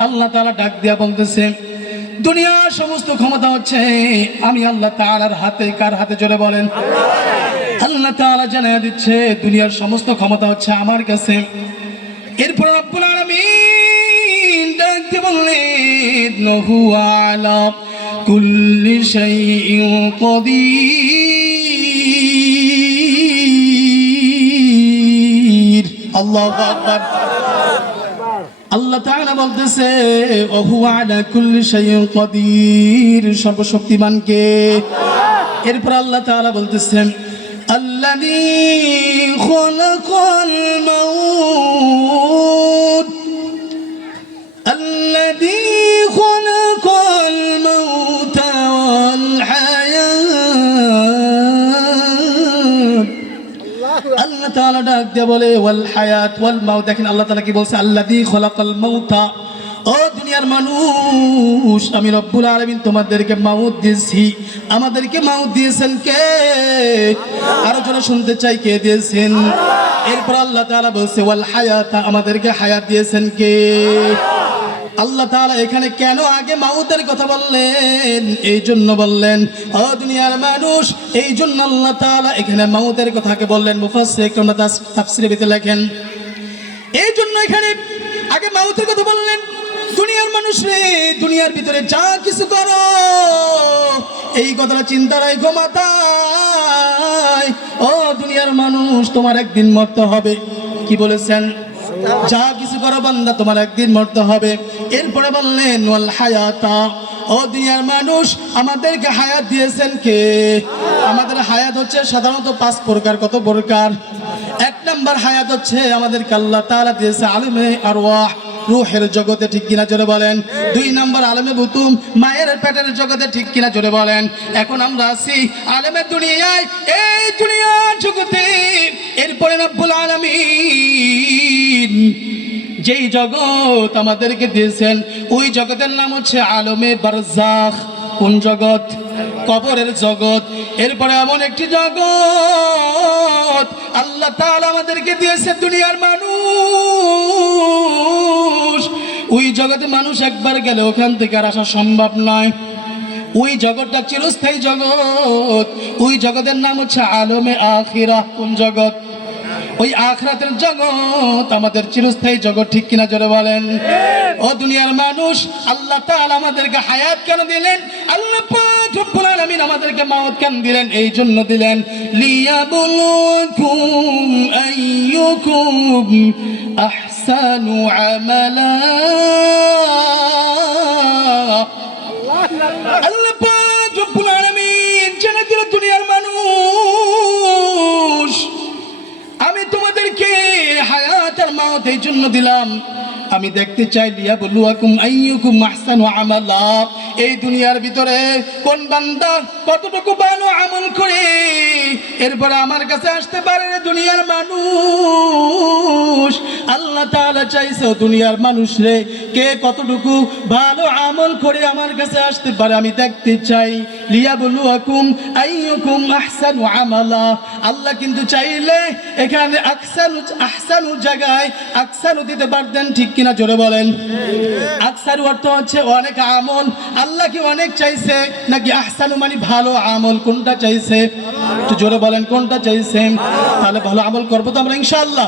আল্লাহ তালা ডাক দিয়া বলতেছে দুনিয়ার সমস্ত ক্ষমতা হচ্ছে। আমি আল্লাহ তাআলার হাতে, কার হাতে চলে বলেন? আল্লাহ তাআলা জানিয়ে দিচ্ছে, দুনিয়ার সমস্ত ক্ষমতা হচ্ছে আমার কাছে। এরপর রব্বুল আলামিন ডাক কদির। বলতেছে অহু আলা কুল্লি শাইয়িন কদির সর্বশক্তিমান কে এরপর আল্লাহ তাআলা বলতেছেন, আল্লাযী খলাকাল মাউত, আল্লাযী আল্লাহ তাআলা ডাক দিয়ে বলে ওয়াল হায়াত ওয়াল মাউত। দেখেন আল্লাহ তাআলা কি বলছে? আল্লাযী খলাকাল মাউতা। ও দুনিয়ার মানুষ আমি রব্বুল আলামিন তোমাদেরকে মাউত দিয়েছি। আমাদেরকে মাউত দিয়েছেন কে? আরও জোরে শুনতে চাই কে দিয়েছেন? এরপর আল্লাহ তাআলা বলছে ওয়াল হায়াত আমাদেরকে হায়াত দিয়েছেন কে? আল্লাহ তাআলা এখানে কেন আগে মাউতের কথা বললেন? এই জন্য বললেন ও দুনিয়ার মানুষ এই জন্য আল্লাহ তাআলা এখানে মাউতের কথাকে বললেন। মুফাসসির লেখেন এই জন্য এখানে আগে মাউতের কথা বললেন। দুনিয়ার মানুষ রে, দুনিয়ার ভিতরে যা কিছু করো, এই কথাটা চিন্তা রাখো মাথায় ও দুনিয়ার মানুষ, তোমার একদিন মরতে হবে। কি বলেছেন? যা কিছু করো বান্দা, তোমার একদিন মরতে হবে। এরপরে বললেন, ওয়াল হায়াতা। ও মানুষ, আমাদেরকে হায়াত দিয়েছেন কে? আমাদের হায়াত হচ্ছে সাধারণত পাঁচ প্রকার। কত প্রকার? এক নাম্বার হায়াত হচ্ছে আমাদেরকে আল্লাহ তাআলা দিয়েছে আলমে আরওয়াহ। রুহের জগতে ঠিক কিনা জোরে বলেন। দুই নম্বর আলেমে বুতুম, মায়ের পেটের জগতে ঠিক কিনা জোরে বলেন। এখন আমরা আছি আলেমের দুনিয়ায়, এই দুনিয়ার জগতে। এরপরে রব্বুল আলামিন যেই জগৎ আমাদেরকে দিয়েছেন, ওই জগতের নাম হচ্ছে আলমে বারজাখ। কোন জগৎ? কবরের জগৎ। এরপরে এমন একটি জগৎ, আল্লাহ তাআলা আমাদেরকে দিয়েছে দুনিয়ার মানুষ। ওই জগতে মানুষ একবার গেলে ওখান থেকে আর আসা সম্ভব নয়। ওই জগৎটা চিরস্থায়ী জগৎ। ওই জগতের নাম হচ্ছে আলমে আখিরা। কোন জগৎ? ওই আখরাতের জগৎ। আমাদের চিরস্থায়ী জগৎ ঠিক কিনা জোরে বলেন। ও দুনিয়ার মানুষ, আল্লাহ তাআলা আমাদেরকে হায়াত কেন দিলেন? আল্লাহ রব্বুল আলামিন আমাদেরকে মাউত কেন দিলেন? এই জন্য দিলেন লিয়াবলুকুম আইয়ুকুম আমালা আল্লাহ পাক রব্বুল আলামিন দুনিয়ার মানুষ। আমি তোমাদেরকে হায়াত আর মাউত এই জন্য দিলাম। আমি দেখতে চাই লিয়া বলু আকুম আইয়ুকুম আহসানু আমালা। এই দুনিয়ার ভিতরে কোন বান্দা কতটুকু ভালো আমল করে? এরপরে আমার কাছে আসতে পারে দুনিয়ার মানুষ। আল্লাহ কিন্তু চাইলে এখানে আকসানু জায়গায় আকসানু দিতে পারতেন, ঠিক কিনা জোরে বলেন? আকসারু অর্থ হচ্ছে অনেক আমল। আল্লাহ কি অনেক চাইছে, নাকি আহসানু মানে ভালো আমল? কোনটা চাইছে? একটু জোরে বলেন, কোনটা চাইছে তাহলে ভালো আমল করব তো আমরা, ইনশাআল্লাহ।